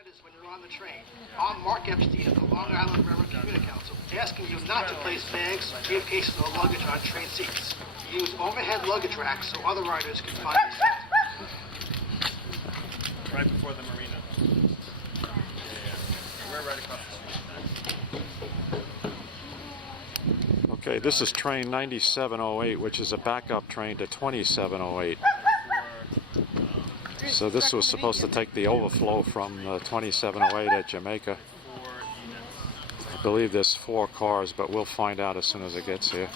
Riders, when you're on the train, I'm Mark Epstein of the Long Island Railroad Community Council, asking you not to place bags, briefcases, or luggage on train seats. Use overhead luggage racks so other riders can find your seat. Right before the marina. Yeah. We're right across the street. Okay, this is train 9708, which is a backup train to 2708. So this was supposed to take the overflow from 2708 at Jamaica. I believe there's 4 cars, but we'll find out as soon as it gets here.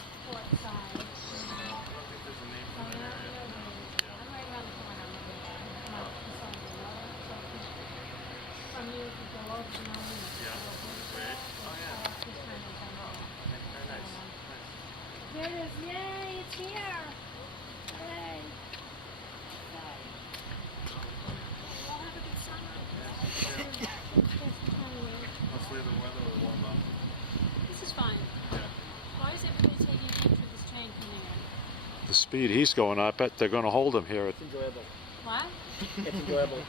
There it is. Yay, it's here. Yay. We'll have a good summer. Hopefully the weather will warm up. This is fine. Yeah. Why is everybody taking pictures of this train coming in? The speed he's going, I bet they're going to hold him here. It's enjoyable. What? It's enjoyable.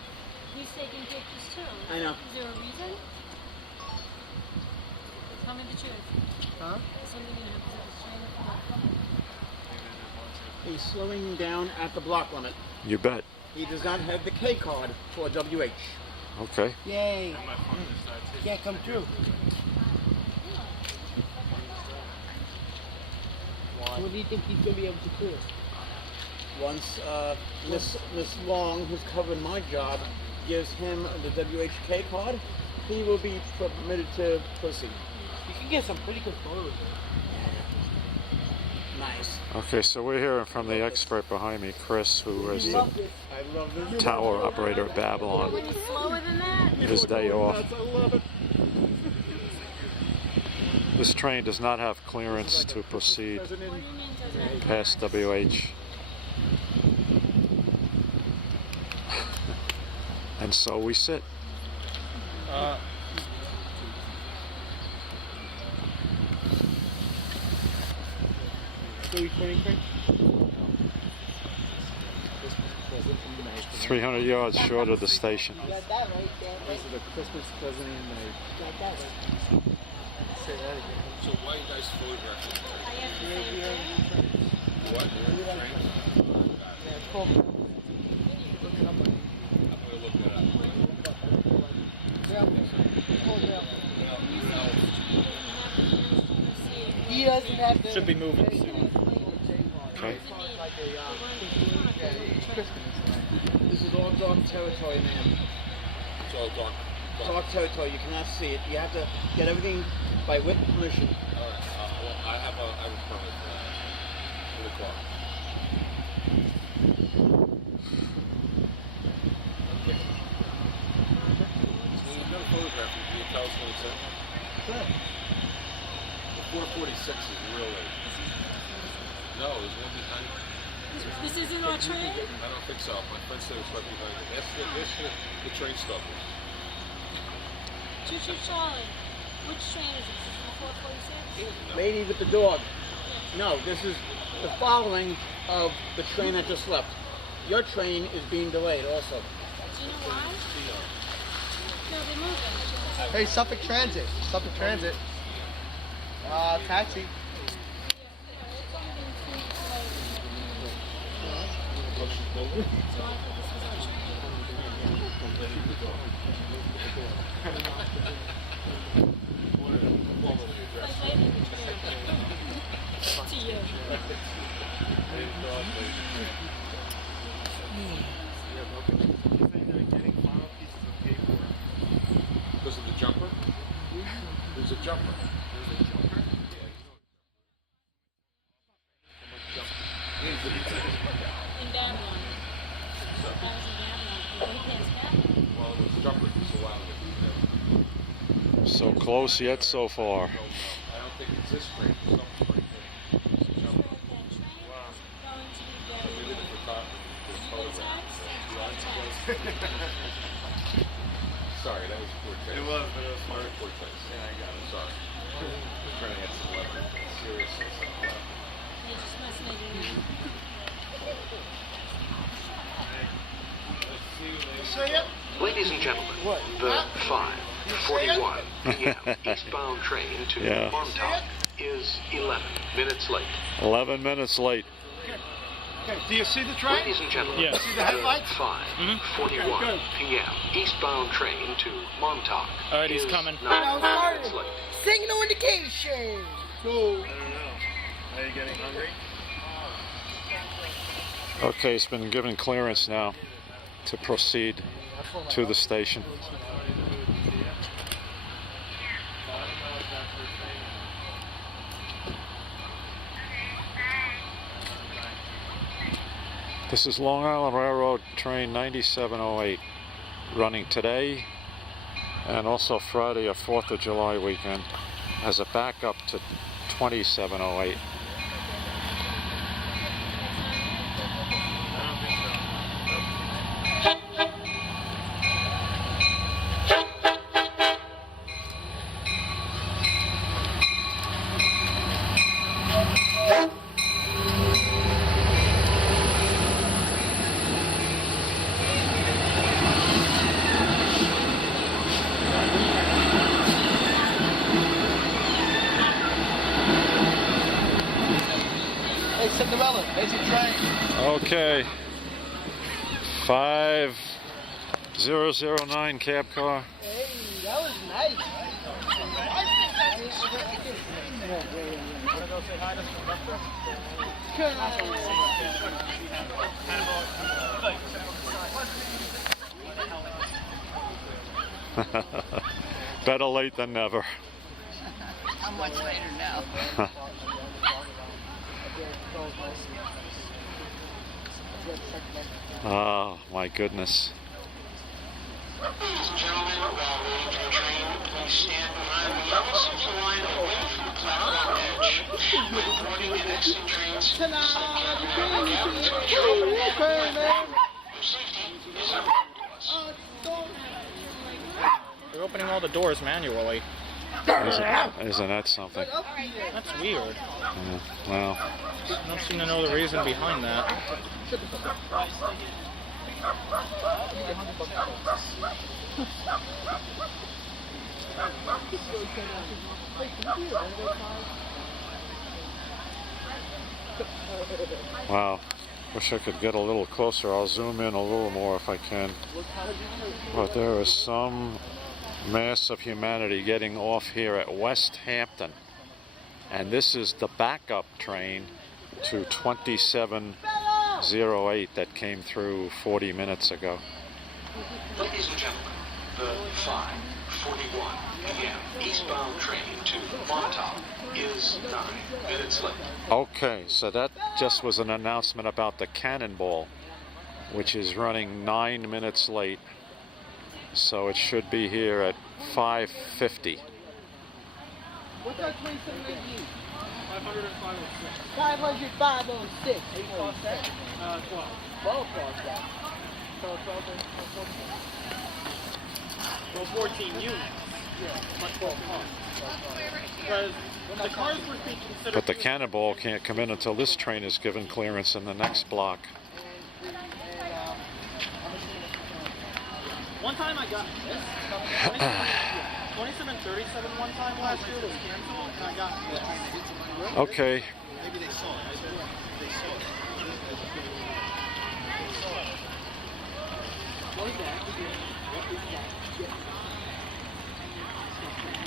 He's taking pictures too. I know. Is there a reason? Tell me the truth. Huh? Something you know, because this train is block. He's slowing down at the block limit. You bet. He does not have the K card for WH. Okay. Yay! Can't come through. What do you think he's going to be able to do? Once Miss Long, who's covering my job, gives him the WHK card, he will be permitted to proceed. You can get some pretty good photos. Nice. Okay, so we're hearing from the expert behind me, Chris, who is the I love this. tower operator of Babylon. When it's slower than that? His day off. I love it. This train does not have clearance to proceed What do you mean doesn't have past WH. And so we sit. So we 23? 300 yards short of the station. Got that right there. This is a Christmas present in May. Got that right. Say that again. So why you guys photographing? I have the same thing. What? Trains? Yeah, it's called. I'm gonna look that up. He doesn't have to. Should be moving soon. Okay. This is all dark territory, man. It's all dark. Dark territory. You cannot see it. You have to get everything by written permission. All right. Well, I have a permit for the car. So you've got a photograph. Can you tell us what it's in? Sure. The 446 is real late. No, there's one behind it. This isn't our train? I don't think so. My friend said it was right behind it. That's the train stoppers. Choo Choo Charlie. Which train is this? Is it the 446? Lady with the dog. No, this is the following of the train that just left. Your train is being delayed also. Do you know why? No, they're moving. Hey, Suffolk Transit. Suffolk Transit. Taxi. To you. Because of the jumper? There's a jumper. In Babylon. That was in Babylon. He passed Babylon. Well, it was a jumper just a while ago. So close yet so far. I don't think it's this train. It's some train. It's a jumper. That train is going to be We very did it for photographs. Sorry, that was a poor choice. It was, but it was smart. Poor choice. Yeah, I got it. Sorry. We're trying to get some weather. Seriously, some weather. They just must make it. Ladies and gentlemen, the 5:41 p.m. eastbound train to Yeah. Montauk is 11 minutes late. 11 minutes late. Okay, do you see the train? Ladies and gentlemen, Yes. See the headlights? 5:41 Okay, good. p.m. eastbound train to Montauk All right, he's is coming. 9 minutes late. Signal indication. Go. Are you getting hungry? Okay, it's been given clearance now to proceed to the station. This is Long Island Railroad train 9708, running today and also Friday, a 4th of July weekend, as a backup to 2708. Hey, Cinderella, there's your train. Okay. 5009 cab car. Hey, that was nice. Better late than never. How much later now? Oh my goodness. Ladies and gentlemen, while waiting for the train, please stand behind the yellow center line away from the platform edge. When boarding and exiting trains, slip cabin and cabins are controlled. Your safety is important to us. They're opening all the doors manually. Isn't that something? That's weird. Yeah, well, I don't seem to know the reason behind that. wow. Wish I could get a little closer. I'll zoom in a little more if I can. But there is some mass of humanity getting off here at Westhampton. And this is the backup train to 2708 that came through 40 minutes ago. Ladies and gentlemen, the 5:41 p.m. eastbound train to Montauk is 9 minutes late. Okay, so that just was an announcement about the Cannonball, which is running 9 minutes late. So it should be here at 5:50. What's our 2719? 500, 506. 12. 12 cars down. So 14 units. But 12 cars. Because the cars would be considered. But the Cannonball can't come in until this train is given clearance in the next block. One time I got this. 2737 one time last year was canceled, and I got this. Okay. Maybe they saw it. They saw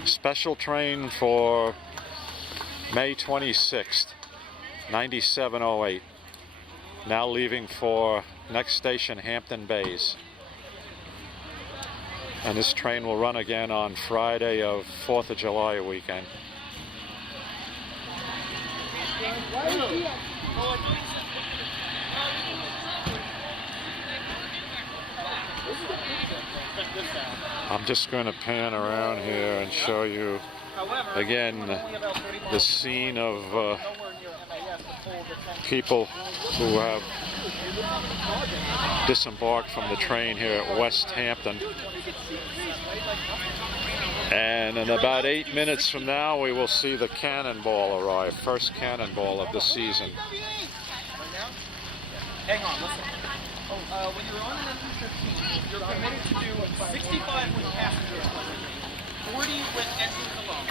it. Special train for May 26th, 9708. Now leaving for next station, Hampton Bays. And this train will run again on Friday of 4th of July weekend. I'm just going to pan around here and show you again the scene of people who have disembarked from the train here at Westhampton. And in about 8 minutes from now, we will see the Cannonball arrive, first Cannonball of the season. Hang on, listen. When you were on an MP15, you're permitted to do 65 with passenger equipment, 40 with engines alone,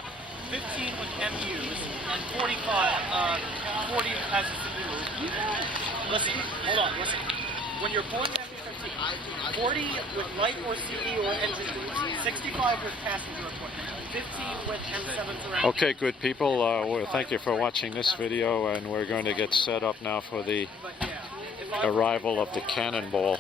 15 with MUs, and 40 as a civilian. Listen, hold on, listen. When you're pulling back your 13, 40 with light or CE or engine use, 65 with passenger equipment, 15 with M7s or engines. Okay, good people, thank you for watching this video, and we're going to get set up now for the arrival of the cannonball.